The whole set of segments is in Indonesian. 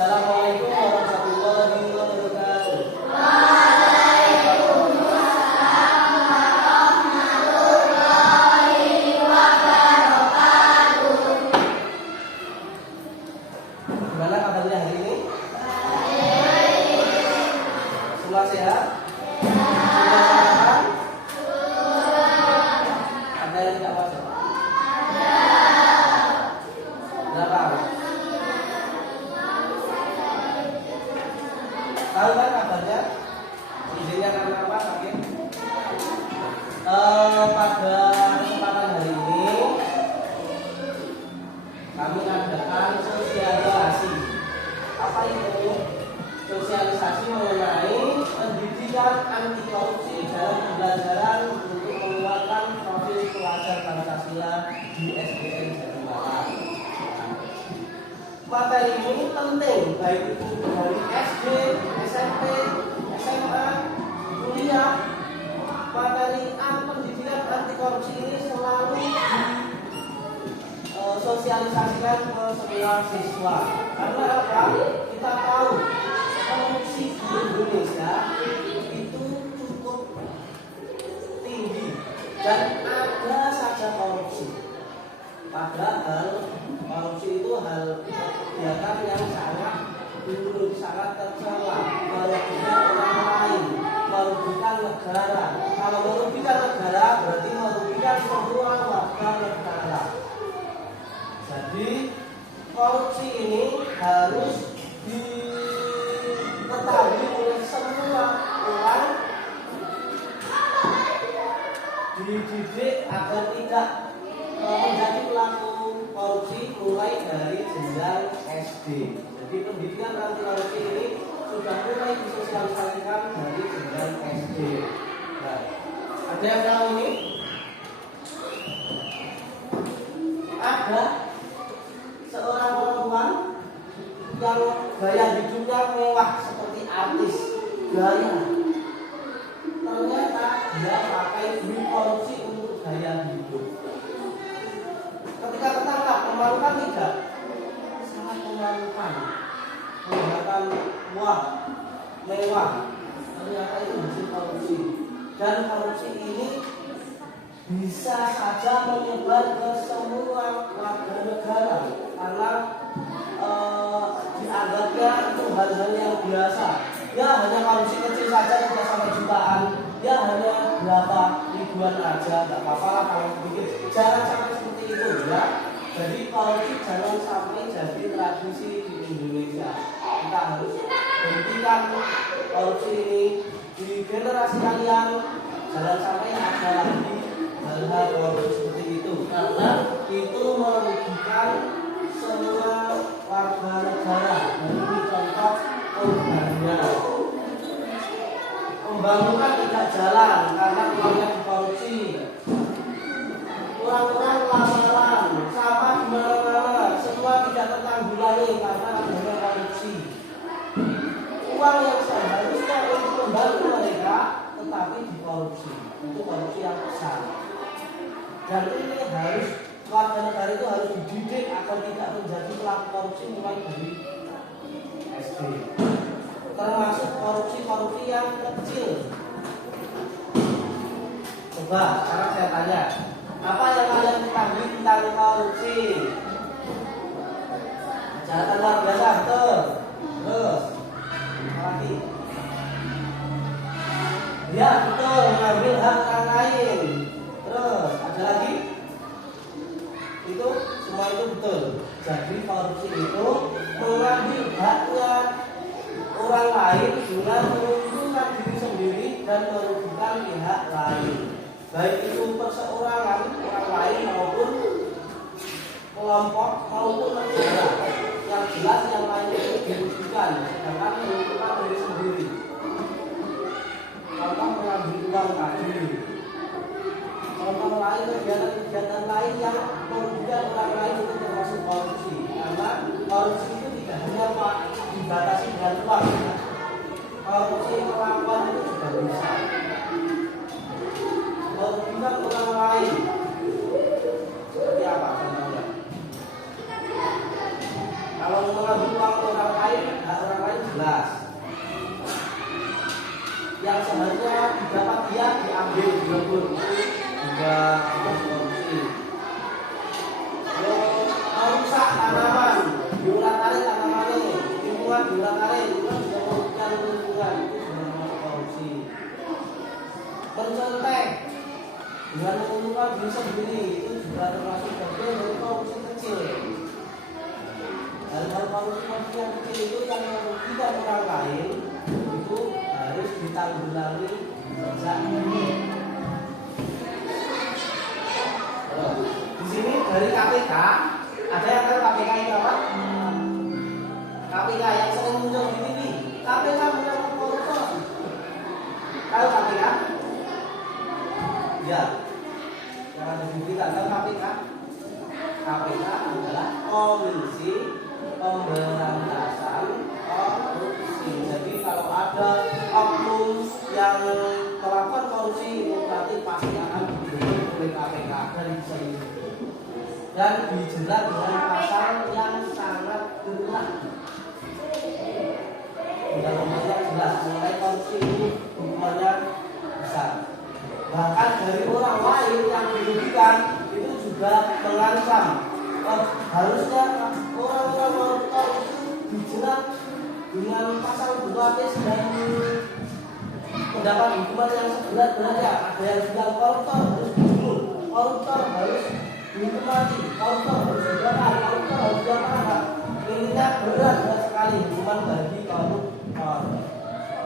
Assalamualaikum warahmatullahi wabarakatuh. Gimana kabarnya hari ini? Semua sehat? Sudah makan? Ada yang tidak makan? Berapa? Tahu kan kabarnya? Izinnya karena apa? Sakit? Pada kesempatan hari ini kami adakan sosialisasi. Apa itu? Sosialisasi mengenai pendidikan anti korupsi dalam pembelajaran untuk menguatkan profil pelajar Pancasila di SDN Jatimata. Materi ini penting baik itu dari SD, SMP, SMA, kuliah. Materi pendidikan anti korupsi ini selalu sosialisasikan ke semua siswa. Karena apa? Kita tahu korupsi di Indonesia itu cukup tinggi dan ada saja korupsi. Padahal korupsi itu hal kegiatan yang sangat buruk, sangat tercela, merugikan orang lain, merugikan negara. Kalau merugikan negara berarti merugikan semua warga negara. Jadi korupsi ini harus diketahui oleh semua orang, dididik agar tidak menjadi pelaku korupsi mulai dari jenjang SD. Jadi pendidikan anti korupsi ini sudah mulai disosialisasikan dari jenjang SD. Nah, ada yang tahu ini? Ada seorang perempuan yang gaya hidupnya mewah seperti artis gaya. Ternyata dia pakai duit korupsi untuk gaya hidup. Ketika ketangkap, memalukan tidak? Sangat memalukan. Menggunakan uang mewah, ternyata itu hasil korupsi. Dan korupsi ini bisa saja menyebar ke semua warga negara karena dianggapnya itu hal-hal yang biasa. Ya hanya korupsi kecil saja tidak sampai jutaan. Ya hanya berapa ribuan aja, nggak apa-apa lah kalau sedikit. Jangan sampai seperti itu ya. Jadi korupsi jangan sampai jadi tradisi di Indonesia. Kita harus hentikan korupsi ini di generasi kalian. Jangan sampai ada lagi hal-hal korupsi seperti itu karena itu merugikan semua warga negara. Ini contoh korbannya. Pembangunan tidak jalan karena uangnya dikorupsi. Orang-orang lamaran, sampah di mana-mana, semua tidak tertanggulangi karena adanya korupsi. Uang yang seharusnya untuk membantu mereka, tetapi dikorupsi. Itu korupsi yang besar. Dan ini harus warga negara itu harus dididik agar tidak menjadi pelaku korupsi mulai dari SD. Termasuk korupsi yang kecil. Coba sekarang saya tanya, apa yang kalian ketahui tentang korupsi? Kejahatan luar biasa, betul. Terus apa lagi? Ya betul, mengambil hak orang lain. Terus ada lagi? Itu semua itu betul. Jadi korupsi itu mengambil haknya orang lain dengan menguntungkan diri sendiri dan merugikan pihak lain, baik itu perseorangan orang lain maupun kelompok maupun negara. Yang jelas yang lain itu dirugikan, sedangkan menguntungkan diri sendiri. Contoh mengambil uang tadi. Contoh lain kegiatan lain yang merugikan orang lain itu termasuk korupsi. Karena korupsi itu tidak hanya dibatasi dengan uang, ya. Korupsi perlakuan itu juga bisa. Merugikan orang lain. Seperti apa contohnya? Kalau mengambil uang orang lain jelas. Yang seharusnya didapat dia diambil direbut itu juga korupsi. Merusak tanaman, diulang-alik tanamannya, lingkungan diulang-alik itu juga merugikan lingkungan, itu juga termasuk korupsi. Mencontek dengan mengumpulkan diri sendiri itu juga termasuk bagian dari korupsi kecil. Hal-hal korupsi yang kecil itu yang merugikan orang lain itu harus ditanggulangi sejak dini. Di sini dari KPK ada yang tahu KPK itu apa? KPK yang sering muncul di TV. KPK menangkap koruptor. Tahu KPK? Ya. Yang ada di TV tahu KPK? KPK adalah Komisi Pemberantasan Korupsi. Jadi kalau ada oknum yang melakukan korupsi itu nanti pasti akan dihukum oleh KPK dari sini. Dan dijerat dengan pasal yang sangat berat. Undang-undangnya jelas mengenai korupsi ini hukumannya besar. Bahkan dari orang lain yang dirugikan itu juga mengancam harusnya orang-orang koruptor itu dijerat dengan pasal 2 dan mendapat hukuman yang seberat-beratnya. Ada yang bilang koruptor harus dibunuh, koruptor harus dihukum mati, koruptor harus dibakar, koruptor harus diapakan. Intinya berat sekali hukuman bagi koruptor.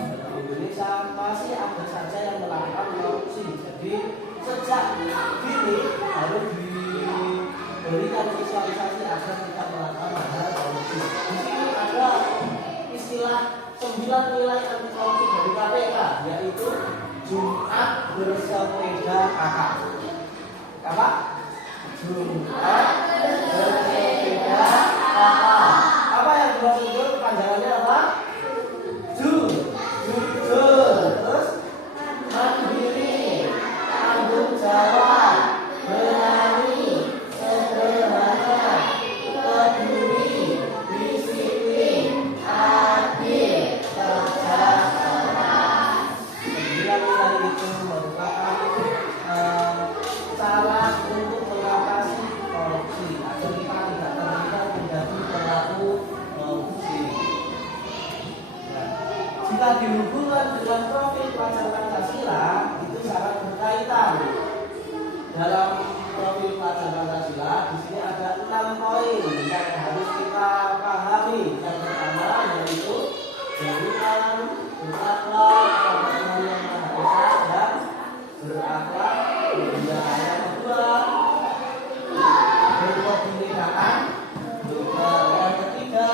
Di Indonesia masih ada saja yang melakukan korupsi. Jadi sejak dini harus diberikan sosialisasi agar tidak melakukan hal korupsi. Di sini ada istilah 9 nilai anti korupsi dari KPK, yaitu Jumat bersepeda kakak. Apa? Jumat bersepeda kakak. Apa yang dimaksud itu? Panjangannya apa? Jujur, terus mandiri, tanggung jawab, berani, sederhana, peduli, disiplin, adil, kerja keras. 9 nilai itu merupakan cara untuk mengatasi korupsi agar kita tidak terlibat menjadi pelaku korupsi. Jika dihubungkan dengan profil pelajar Pancasila itu sangat berkaitan. Dalam profil pelajar Pancasila di sini ada 6 poin yang harus kita pahami. Yang pertama yaitu beriman, berakhlak kepada Tuhan Yang Maha Esa dan berakhlak mulia. Yang kedua berkebinekaan. Yang ketiga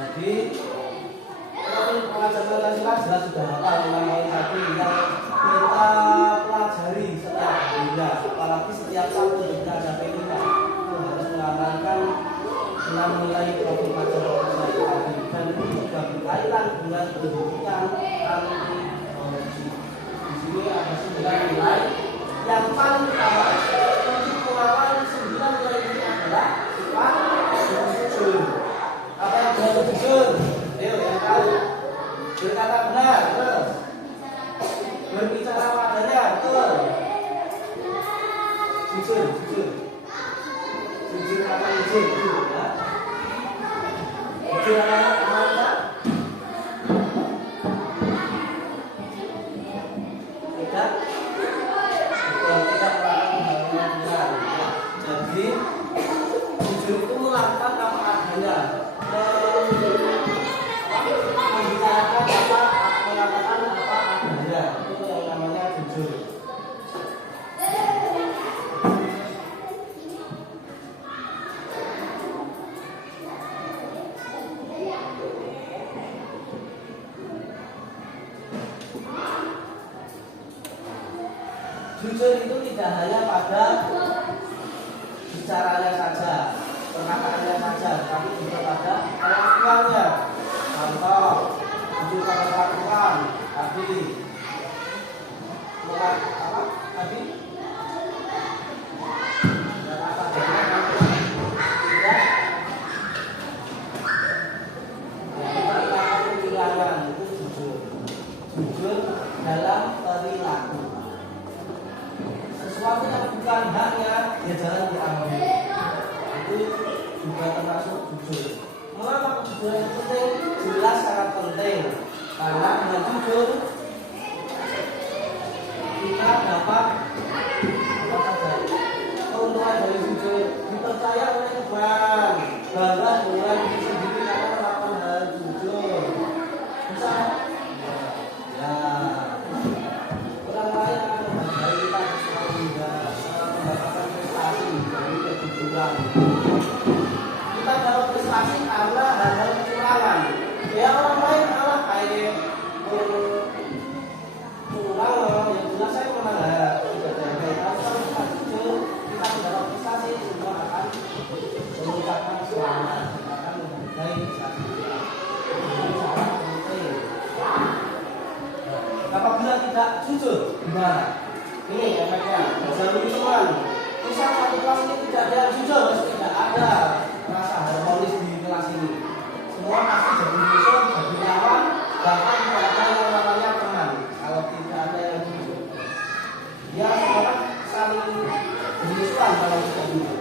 jadi profil pelajar Pancasila jelas sudah hafal mulai tadi yang kita pelajari setiap harinya, apalagi setiap Sabtu ketika ada PMK itu harus mengamalkan 6 nilai profil pelajar Pancasila tadi, dan itu juga berkaitan dengan pendidikan anti korupsi. Di sini ada 9 nilai yang paling utama untuk mengawal 9 nilai ini adalah sifat jujur. Apa yang berarti jujur? Ayo yang tahu. Berkata benar, terus berbicara padanya, betul. Jujur. Jujur apa jujur ya? Jujur apa? Tidak. Tidak melakukan hal yang benar. Jadi jujur itu melakukan apa adanya. Membicarakan apa, mengatakan apa adanya, itu yang namanya jujur. Jujur itu tidak hanya pada bicaranya saja, perkataannya saja, tapi juga pada kelakuannya. Contoh, jujur pada kelakuan, dia jalan diambil. Itu juga termasuk jujur. Mengapa kejujuran itu penting? Jelas sangat penting. Karena dengan jujur kita dapat keuntungan dari jujur, dipercaya oleh Tuhan, bangga dengan diri sendiri karena melakukan hal jujur. Bisa ya orang lain akan menghargai kita sehingga mendapatkan prestasi dari kejujuran. Kita dapat prestasi karena hal-hal kecurangan. Ya orang lain kalah kayak curang, yang jelas saya menang tidak ada. Kalau kita jujur, kita mendapat prestasi, semua akan mengucapkan selamat, akan menghargai prestasi kita. Ini sangat penting. Apabila tidak jujur, gimana? Ini efeknya, menjauhi teman. Misal satu kelas ini tidak ada yang jujur, tidak ada rasa harmonis di kelas ini. Semua pasti jadi musuh, jadi lawan, bahkan tidak ada yang namanya teman. Kalau tidak ada yang jujur, ya semua saling bermusuhan kalau tidak jujur.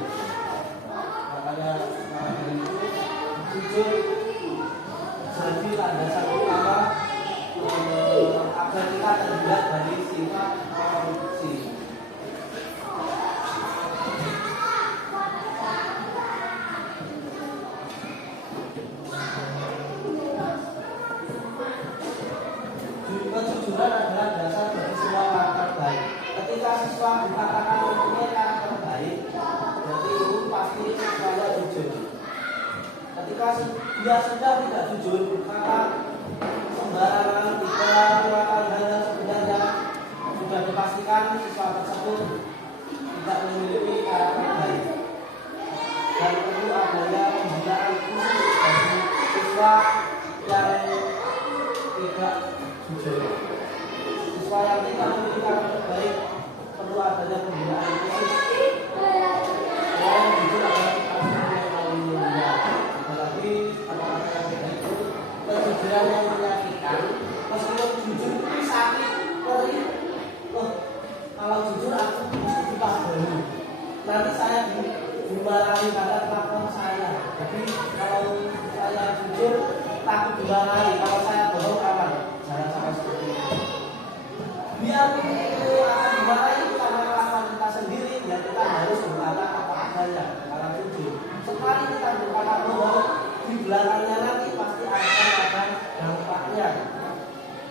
Makanya dari itu jujur jadi landasan utama agar kita terhindar dari sifat korupsi. Kejujuran adalah dasar bagi semua karakter baik. Ketika siswa dikatakan mempunyai karakter baik, berarti itu pasti siswanya jujur. Ketika dia sudah tidak jujur, maka sembarangan tidak melakukan hal yang sebenarnya, sudah dipastikan siswa tersebut tidak memiliki karakter baik. Dan perlu adanya pembinaan khusus bagi siswa yang tidak jujur. Siswa yang tidak memiliki karakter baik perlu adanya pembinaan khusus. Yang jujur adalah apalagi kata-kata yang itu kejujuran yang menyakitkan. Meskipun jujur itu sakit, perih. Kalau jujur aku mesti dipahami. Nanti saya dimarahi karena kelakuan saya. Jadi kalau saya jujur takut dimarahi. Kalau saya bohong aman. Jangan sampai seperti itu. Biar itu akan dimarahi karena kelakuan kita sendiri, ya kita harus berkata apa adanya karena jujur. Sekali kita berkata bohong, di belakangnya nanti pasti akan ada dampaknya.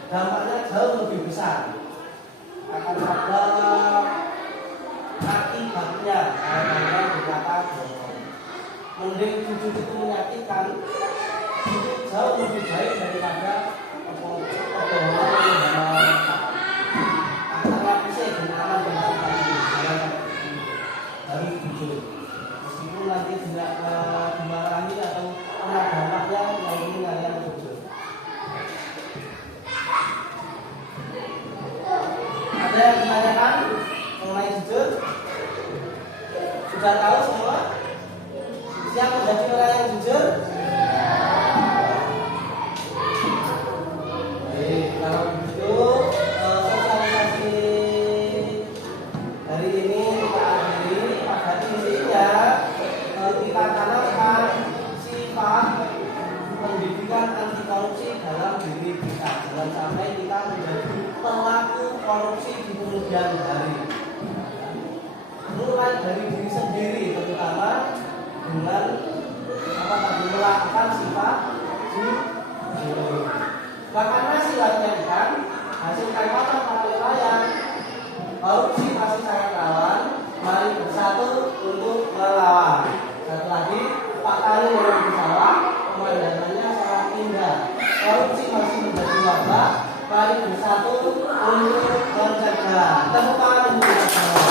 Dampaknya jauh lebih besar. Akan ada akibatnya karena berkata bohong. Mending jujur itu menyakitkan, itu jauh lebih baik daripada kebohongan yang antara bisa benar dan harus jujur. Meskipun nanti tidak dimarahi atau kena dampaknya, yang ini kalian jujur. Ada yang ditanyakan mengenai jujur? Sudah tahu semua? Siap menjadi orang yang jujur? Kalau begitu sosialisasi hari ini kita akhiri. Pada intinya kita tanamkan sifat pendidikan anti korupsi dalam diri kita. Jangan sampai kita menjadi pelaku korupsi di kemudian hari. Mulai dari diri sendiri, terutama dengan melakukan sifat jujur. Makan nasi latihan ikan, hasilkan makan para nelayan. Korupsi masih sangat rawan, mari bersatu untuk melawan. Satu lagi, Pak Tani yang di sawah, pemandangannya sangat indah. Korupsi masih menjadi wabah, mari bersatu untuk mencegah. Tepuk tangan untuk kita.